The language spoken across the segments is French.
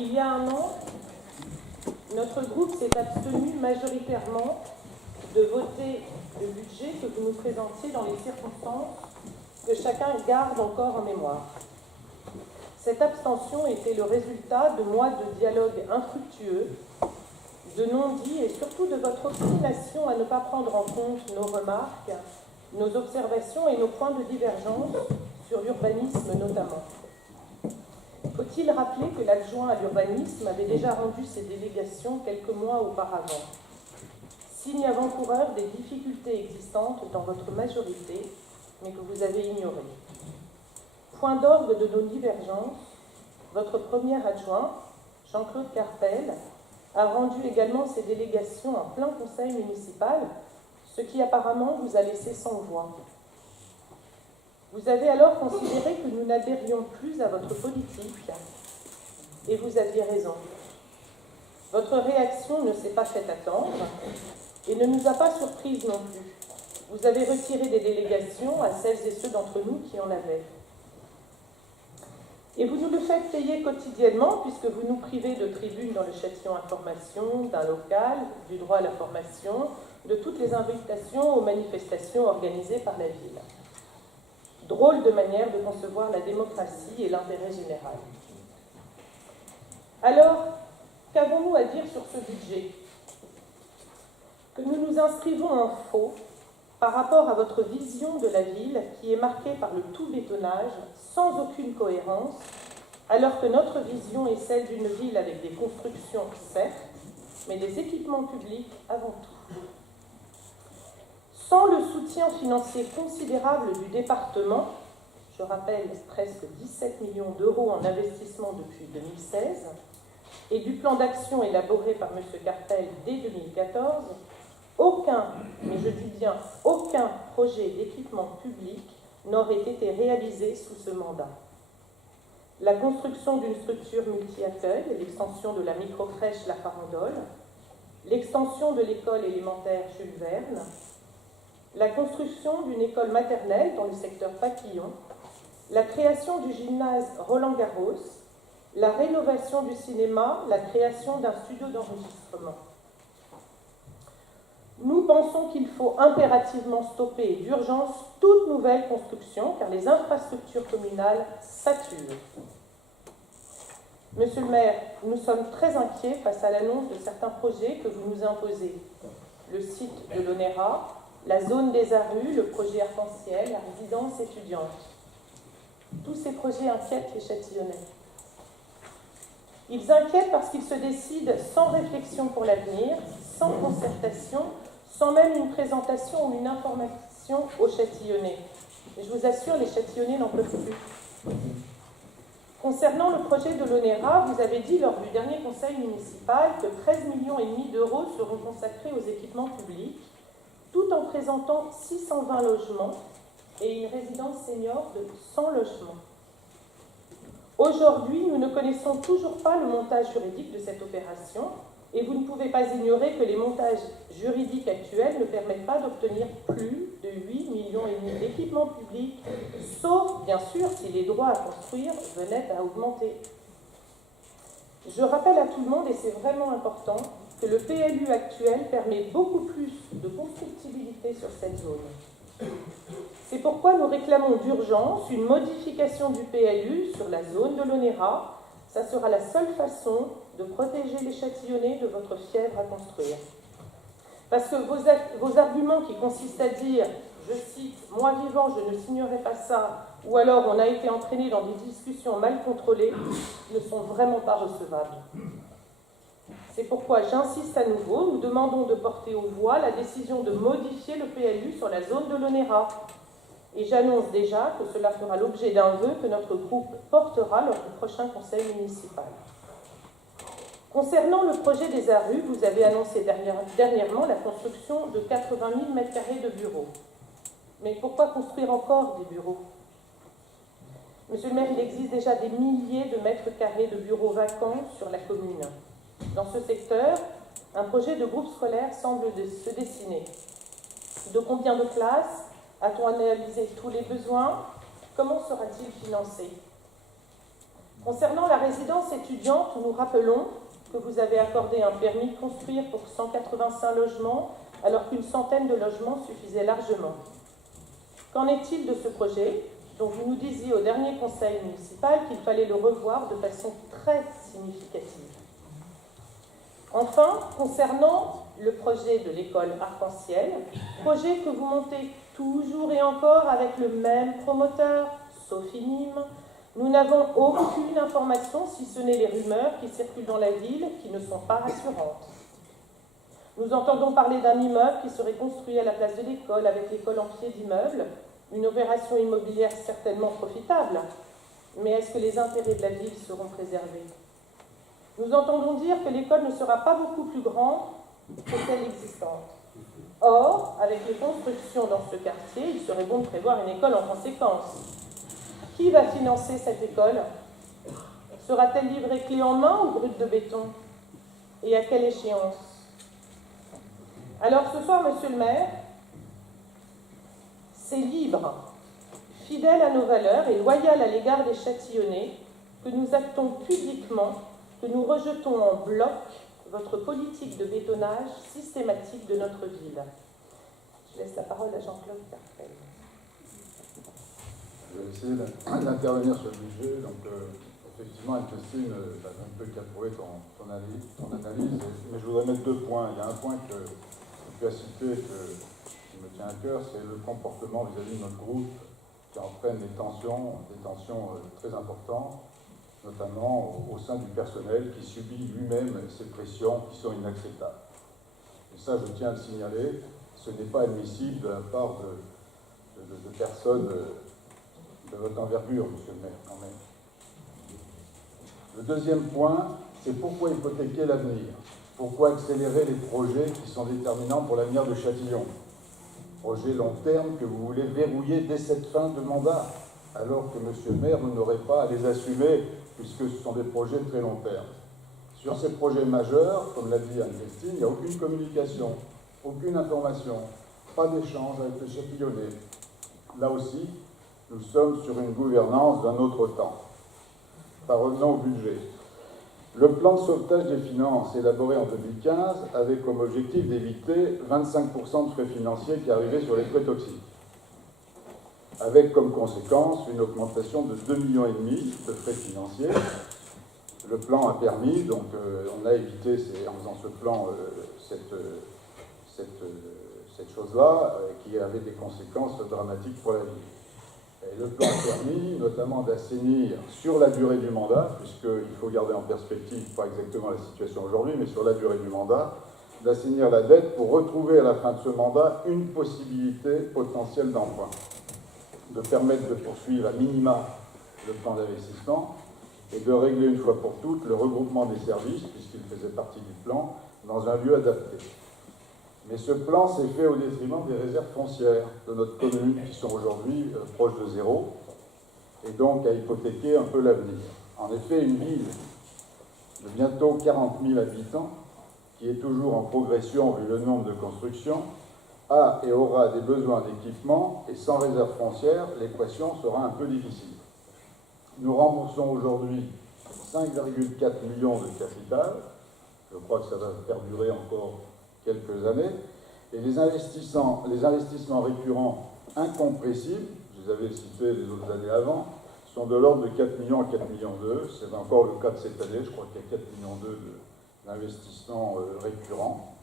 Il y a un an, notre groupe s'est abstenu majoritairement de voter le budget que vous nous présentiez dans les circonstances que chacun garde encore en mémoire. Cette abstention était le résultat de mois de dialogue infructueux, de non-dits et surtout de votre obstination à ne pas prendre en compte nos remarques, nos observations et nos points de divergence sur l'urbanisme notamment. Faut-il rappeler que l'adjoint à l'urbanisme avait déjà rendu ses délégations quelques mois auparavant, signe avant-coureur des difficultés existantes dans votre majorité, mais que vous avez ignorées. Point d'orgue de nos divergences, votre premier adjoint, Jean-Claude Carpel, a rendu également ses délégations en plein conseil municipal, ce qui apparemment vous a laissé sans voix. Vous avez alors considéré que nous n'adhérions plus à votre politique, et vous aviez raison. Votre réaction ne s'est pas fait attendre, et ne nous a pas surprises non plus. Vous avez retiré des délégations à celles et ceux d'entre nous qui en avaient. Et vous nous le faites payer quotidiennement, puisque vous nous privez de tribunes dans le Châtillon Information, d'un local, du droit à la formation, de toutes les invitations aux manifestations organisées par la ville. Drôle de manière de concevoir la démocratie et l'intérêt général. Alors, qu'avons-nous à dire sur ce budget? Que nous nous inscrivons en faux par rapport à votre vision de la ville qui est marquée par le tout-bétonnage, sans aucune cohérence, alors que notre vision est celle d'une ville avec des constructions, certes, mais des équipements publics avant tout. Sans le soutien financier considérable du département, je rappelle presque 17 millions d'euros en investissement depuis 2016, et du plan d'action élaboré par M. Carpel dès 2014, aucun, mais je dis bien aucun projet d'équipement public n'aurait été réalisé sous ce mandat. La construction d'une structure multi-accueil, l'extension de la microcrèche La Farandole, l'extension de l'école élémentaire Jules Verne, la construction d'une école maternelle dans le secteur Papillon, la création du gymnase Roland-Garros, la rénovation du cinéma, la création d'un studio d'enregistrement. Nous pensons qu'il faut impérativement stopper d'urgence toute nouvelle construction, car les infrastructures communales saturent. Monsieur le maire, nous sommes très inquiets face à l'annonce de certains projets que vous nous imposez. Le site de l'ONERA, la zone des ARU, le projet arc-en-ciel, la résidence étudiante. Tous ces projets inquiètent les Châtillonnais. Ils inquiètent parce qu'ils se décident sans réflexion pour l'avenir, sans concertation, sans même une présentation ou une information aux Châtillonnais. Et je vous assure, les Châtillonnais n'en peuvent plus. Concernant le projet de l'ONERA, vous avez dit lors du dernier conseil municipal que 13,5 millions d'euros seront consacrés aux équipements publics, tout en présentant 620 logements et une résidence senior de 100 logements. Aujourd'hui, nous ne connaissons toujours pas le montage juridique de cette opération et vous ne pouvez pas ignorer que les montages juridiques actuels ne permettent pas d'obtenir plus de 8,5 millions d'équipements publics, sauf, bien sûr, si les droits à construire venaient à augmenter. Je rappelle à tout le monde, et c'est vraiment important, que le PLU actuel permet beaucoup plus de constructibilité sur cette zone. C'est pourquoi nous réclamons d'urgence une modification du PLU sur la zone de l'ONERA. Ça sera la seule façon de protéger les Châtillonnais de votre fièvre à construire. Parce que vos arguments qui consistent à dire, je cite, « moi vivant, je ne signerai pas ça », ou alors « on a été entraîné dans des discussions mal contrôlées », ne sont vraiment pas recevables. C'est pourquoi j'insiste à nouveau, nous demandons de porter aux voix la décision de modifier le PLU sur la zone de l'ONERA. Et j'annonce déjà que cela fera l'objet d'un vœu que notre groupe portera lors du prochain conseil municipal. Concernant le projet des ARU, vous avez annoncé dernièrement la construction de 80 000 m² de bureaux. Mais pourquoi construire encore des bureaux? Monsieur le maire, il existe déjà des milliers de mètres carrés de bureaux vacants sur la commune. Dans ce secteur, un projet de groupe scolaire semble se dessiner. De combien de classes? A-t-on analysé tous les besoins? Comment sera-t-il financé? Concernant la résidence étudiante, nous rappelons que vous avez accordé un permis de construire pour 185 logements, alors qu'une centaine de logements suffisaient largement. Qu'en est-il de ce projet, dont vous nous disiez au dernier conseil municipal qu'il fallait le revoir de façon très significative? Enfin, concernant le projet de l'école Arc-en-Ciel, projet que vous montez toujours et encore avec le même promoteur, Sophie Nîmes, nous n'avons aucune information, si ce n'est les rumeurs qui circulent dans la ville, qui ne sont pas rassurantes. Nous entendons parler d'un immeuble qui serait construit à la place de l'école, avec l'école en pied d'immeuble, une opération immobilière certainement profitable. Mais est-ce que les intérêts de la ville seront préservés? Nous entendons dire que l'école ne sera pas beaucoup plus grande que celle existante. Or, avec les constructions dans ce quartier, il serait bon de prévoir une école en conséquence. Qui va financer cette école? Sera-t-elle livrée clé en main ou brute de béton? Et à quelle échéance? Alors ce soir, monsieur le maire, c'est libre, fidèle à nos valeurs et loyal à l'égard des Châtillonnais, que nous actons publiquement, que nous rejetons en bloc votre politique de bétonnage systématique de notre ville. Je laisse la parole à Jean-Claude Carpel. Je vais essayer d'intervenir sur le budget. Donc, effectivement, Anne-Christine a un peu approuvé ton analyse, mais je voudrais mettre 2 points. Il y a un point que tu as cité qui me tient à cœur, c'est le comportement vis-à-vis de notre groupe qui entraîne des tensions très importantes, notamment au sein du personnel qui subit lui-même ces pressions qui sont inacceptables. Et ça, je tiens à le signaler, ce n'est pas admissible de la part de personnes de votre envergure, monsieur le maire, quand même. Le deuxième point, c'est pourquoi hypothéquer l'avenir? Pourquoi accélérer les projets qui sont déterminants pour l'avenir de Châtillon? Projets long terme que vous voulez verrouiller dès cette fin de mandat, alors que, monsieur le maire, vous n'aurez pas à les assumer, puisque ce sont des projets très long terme. Sur ces projets majeurs, comme l'a dit Anne-Christine, il n'y a aucune communication, aucune information, pas d'échange avec les Châtillonnais. Là aussi, nous sommes sur une gouvernance d'un autre temps. Revenons au budget. Le plan de sauvetage des finances élaboré en 2015 avait comme objectif d'éviter 25% de frais financiers qui arrivaient sur les frais toxiques, avec comme conséquence une augmentation de 2,5 millions de frais financiers. Le plan a permis, donc on a évité en faisant ce plan cette chose-là qui avait des conséquences dramatiques pour la ville. Et le plan a permis notamment d'assainir sur la durée du mandat, puisqu'il faut garder en perspective, pas exactement la situation aujourd'hui, mais sur la durée du mandat, d'assainir la dette pour retrouver à la fin de ce mandat une possibilité potentielle d'emprunt, de permettre de poursuivre à minima le plan d'investissement et de régler une fois pour toutes le regroupement des services, puisqu'il faisait partie du plan, dans un lieu adapté. Mais ce plan s'est fait au détriment des réserves foncières de notre commune, qui sont aujourd'hui proches de zéro, et donc à hypothéquer un peu l'avenir. En effet, une ville de bientôt 40 000 habitants, qui est toujours en progression vu le nombre de constructions, a et aura des besoins d'équipement, et sans réserve foncière, l'équation sera un peu difficile. Nous remboursons aujourd'hui 5,4 millions de capital, je crois que ça va perdurer encore quelques années, et les investissements récurrents incompressibles, je vous avais cité les autres années avant, sont de l'ordre de 4 millions à 4 millions d'euros. C'est encore le cas de cette année, je crois qu'il y a 4 millions d'euros d'investissements récurrents.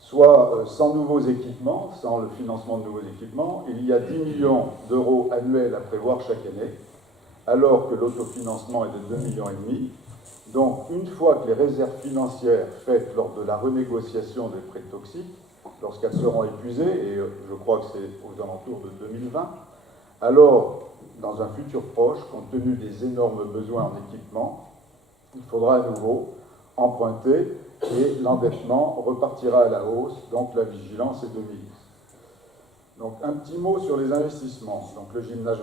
Soit sans nouveaux équipements, sans le financement de nouveaux équipements, il y a 10 millions d'euros annuels à prévoir chaque année, alors que l'autofinancement est de 2,5 millions. Donc, une fois que les réserves financières faites lors de la renégociation des prêts toxiques, lorsqu'elles seront épuisées, et je crois que c'est aux alentours de 2020, alors, dans un futur proche, compte tenu des énormes besoins en équipement, il faudra à nouveau emprunter et l'endettement repartira à la hausse, donc la vigilance est de mise. Donc, un petit mot sur les investissements. Donc, le gymnase,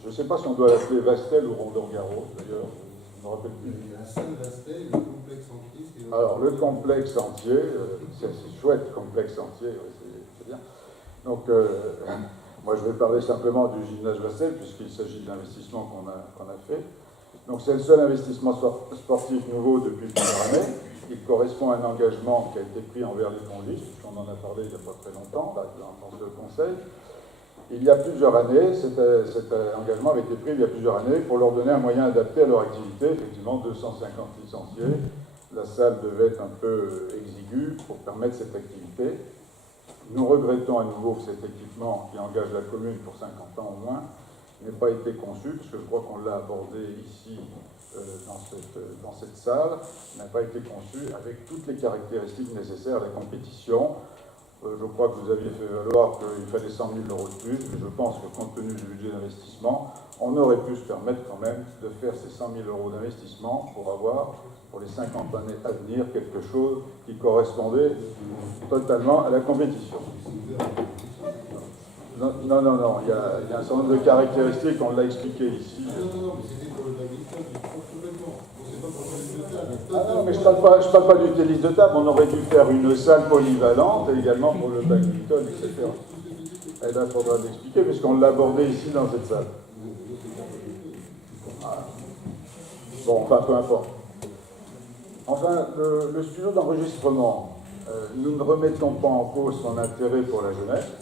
je ne sais pas si on doit l'appeler Vastel ou Roland-Garros, d'ailleurs. Je ne me rappelle plus. La salle Vastel, le complexe entier. Alors, le complexe entier, c'est chouette, complexe entier, c'est bien. Donc, moi, je vais parler simplement du gymnase Vastel, puisqu'il s'agit de l'investissement qu'on a fait. Donc c'est le seul investissement sportif nouveau depuis plusieurs années. Il correspond à un engagement qui a été pris envers les pongistes, on en a parlé il n'y a pas très longtemps, dans ce conseil. Il y a plusieurs années, cet engagement avait été pris il y a plusieurs années pour leur donner un moyen adapté à leur activité, effectivement 250 licenciés. La salle devait être un peu exiguë pour permettre cette activité. Nous regrettons à nouveau que cet équipement qui engage la commune pour 50 ans au moins n'ait pas été conçu, parce que je crois qu'on l'a abordé ici dans cette salle, n'a pas été conçu avec toutes les caractéristiques nécessaires à la compétition. Je crois que vous aviez fait valoir qu'il fallait 100 000 euros de plus, mais je pense que compte tenu du budget d'investissement, on aurait pu se permettre quand même de faire ces 100 000 euros d'investissement pour avoir, pour les 50 années à venir, quelque chose qui correspondait totalement à la compétition. Non, il y a un certain nombre de caractéristiques, on l'a expliqué ici. Non, mais c'était pour le badminton, complètement. C'est pas pour le tennis de table. Ah non, mais je ne parle pas du tennis de table, on aurait dû faire une salle polyvalente également pour le badminton, etc. Et là, il faudra l'expliquer, puisqu'on l'a abordé ici dans cette salle. Voilà. Bon, enfin, peu importe. Enfin, le studio d'enregistrement, nous ne remettons pas en cause son intérêt pour la jeunesse,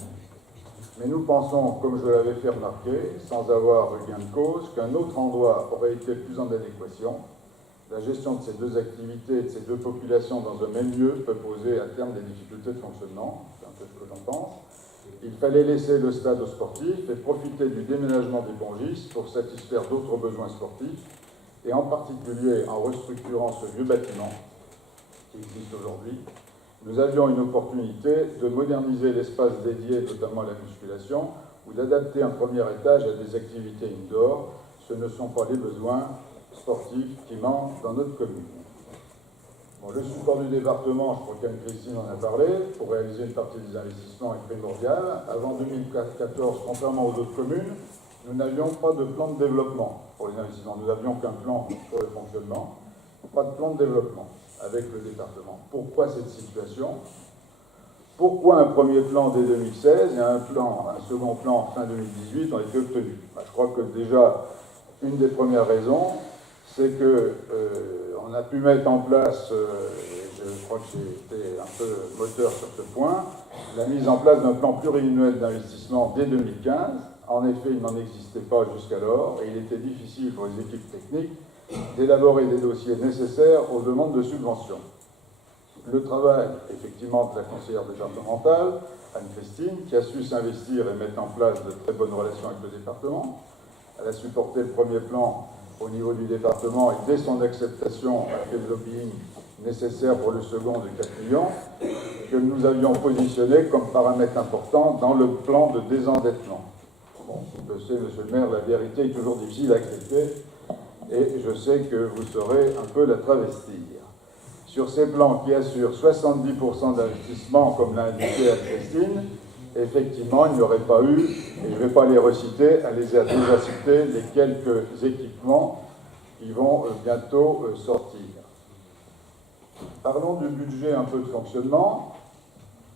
mais nous pensons, comme je l'avais fait remarquer, sans avoir gain de cause, qu'un autre endroit aurait été plus en adéquation. La gestion de ces deux activités et de ces deux populations dans un même lieu peut poser à terme des difficultés de fonctionnement, c'est un peu ce que j'en pense. Il fallait laisser le stade aux sportifs et profiter du déménagement des pongistes pour satisfaire d'autres besoins sportifs, et en particulier en restructurant ce vieux bâtiment qui existe aujourd'hui. Nous avions une opportunité de moderniser l'espace dédié notamment à la musculation ou d'adapter un premier étage à des activités indoor. Ce ne sont pas les besoins sportifs qui manquent dans notre commune. Bon, le support du département, je crois qu'Anne-Christine en a parlé, pour réaliser une partie des investissements est primordial. Avant 2014, contrairement aux autres communes, nous n'avions pas de plan de développement pour les investissements. Nous n'avions qu'un plan pour le fonctionnement, pas de plan de développement avec le département. Pourquoi cette situation? Pourquoi un premier plan dès 2016 et un second plan fin 2018 ont été obtenus? Je crois que déjà, une des premières raisons, c'est que on a pu mettre en place, je crois que j'ai été un peu moteur sur ce point, la mise en place d'un plan pluriannuel d'investissement dès 2015. En effet, il n'en existait pas jusqu'alors et il était difficile pour les équipes techniques d'élaborer des dossiers nécessaires aux demandes de subventions. Le travail, effectivement, de la conseillère départementale, Anne-Christine, qui a su s'investir et mettre en place de très bonnes relations avec le département. Elle a supporté le premier plan au niveau du département et dès son acceptation a fait le lobbying nécessaire pour le second de 4 millions, que nous avions positionné comme paramètre important dans le plan de désendettement. Bon, je sais, monsieur le maire, la vérité est toujours difficile à accepter et je sais que vous saurez un peu la travestir. Sur ces plans qui assurent 70% d'investissement, comme l'a indiqué Anne-Christine, effectivement, il n'y aurait pas eu, et je ne vais pas les reciter, elle les a déjà cités, les quelques équipements qui vont bientôt sortir. Parlons du budget un peu de fonctionnement.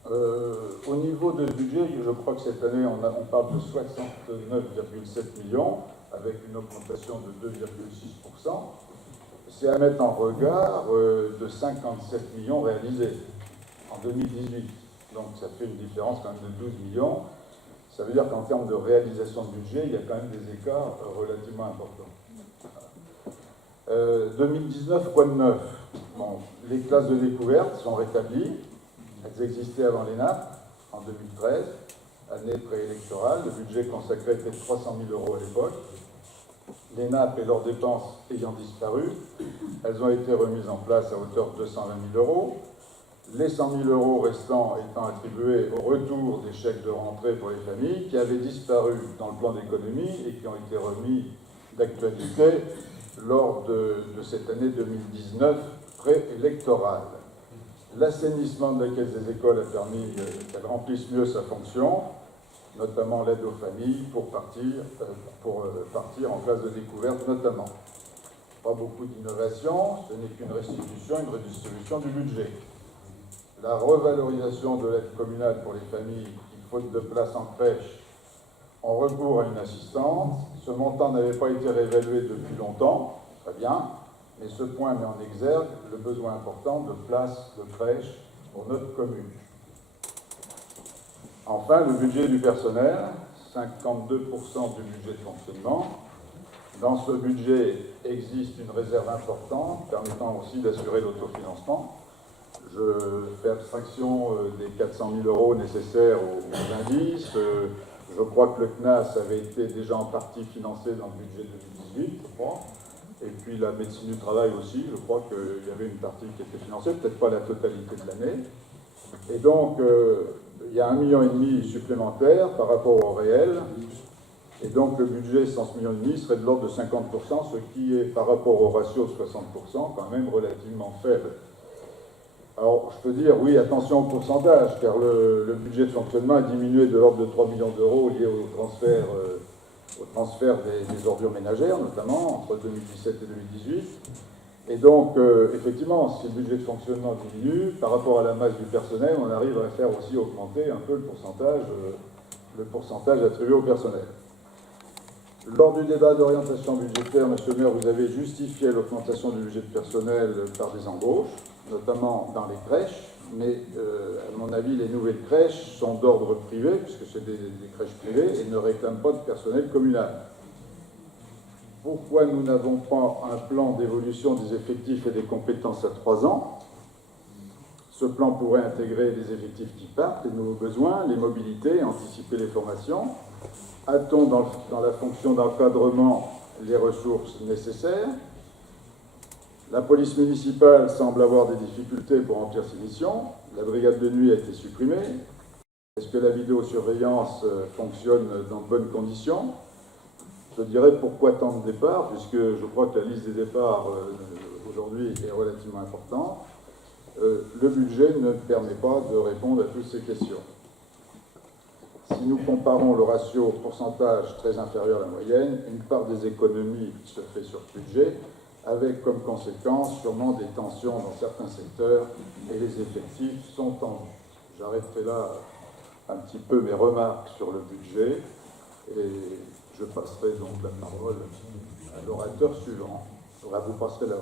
Au niveau de budget, je crois que cette année, on parle de 69,7 millions, avec une augmentation de 2,6%. C'est à mettre en regard de 57 millions réalisés en 2018. Donc ça fait une différence quand même de 12 millions. Ça veut dire qu'en termes de réalisation de budget, il y a quand même des écarts relativement importants. 2019, quoi de neuf? Bon, les classes de découverte sont rétablies. Elles existaient avant les NAP, en 2013, année préélectorale. Le budget consacré était de 300 000 euros à l'époque. Les NAP et leurs dépenses ayant disparu, elles ont été remises en place à hauteur de 220 000 euros. Les 100 000 euros restants étant attribués au retour des chèques de rentrée pour les familles qui avaient disparu dans le plan d'économie et qui ont été remis d'actualité lors de cette année 2019 préélectorale. L'assainissement de la caisse des écoles a permis qu'elle remplisse mieux sa fonction, notamment l'aide aux familles pour partir en classe de découverte notamment. Pas beaucoup d'innovation, ce n'est qu'une restitution, une redistribution du budget. La revalorisation de l'aide communale pour les familles qui, faute de place en crèche, ont recours à une assistante. Ce montant n'avait pas été réévalué depuis longtemps, Très bien, mais ce point met en exergue le besoin important de places de crèche pour notre commune. Enfin, le budget du personnel, 52% du budget de fonctionnement. Dans ce budget existe une réserve importante permettant aussi d'assurer l'autofinancement. Je fais abstraction des 400 000 € nécessaires aux indices. Je crois que le CNAS avait été déjà en partie financé dans le budget 2018, je crois. Et puis la médecine du travail aussi, je crois qu'il y avait une partie qui était financée, peut-être pas la totalité de l'année. Et donc, il y a 1,5 million supplémentaire par rapport au réel. Et donc, le budget 100,5 millions serait de l'ordre de 50%, ce qui est, par rapport au ratio de 60%, quand même relativement faible. Alors, je peux dire, oui, attention au pourcentage, car le budget de fonctionnement a diminué de l'ordre de 3 millions d'euros lié au transfert des ordures ménagères, notamment, entre 2017 et 2018. Et donc, effectivement, si le budget de fonctionnement diminue, par rapport à la masse du personnel, on arrive à faire aussi augmenter un peu le pourcentage attribué au personnel. Lors du débat d'orientation budgétaire, Monsieur le maire, vous avez justifié l'augmentation du budget de personnel par des embauches, notamment dans les crèches, mais à mon avis, les nouvelles crèches sont d'ordre privé, puisque c'est des crèches privées, et ne réclament pas de personnel communal. Pourquoi nous n'avons pas un plan d'évolution des effectifs et des compétences à 3 ans? Ce plan pourrait intégrer les effectifs qui partent, les nouveaux besoins, les mobilités, anticiper les formations. A-t-on dans la fonction d'encadrement les ressources nécessaires? La police municipale semble avoir des difficultés pour remplir ses missions. La brigade de nuit a été supprimée. Est-ce que la vidéosurveillance fonctionne dans de bonnes conditions? Je dirais pourquoi tant de départs, puisque je crois que la liste des départs aujourd'hui est relativement importante. Le budget ne permet pas de répondre à toutes ces questions. Si nous comparons le ratio pourcentage très inférieur à la moyenne, une part des économies se fait sur ce budget, avec comme conséquence sûrement des tensions dans certains secteurs et les effectifs sont tendus. J'arrêterai là un petit peu mes remarques sur le budget et je passerai donc la parole à l'orateur suivant. Vous passerez la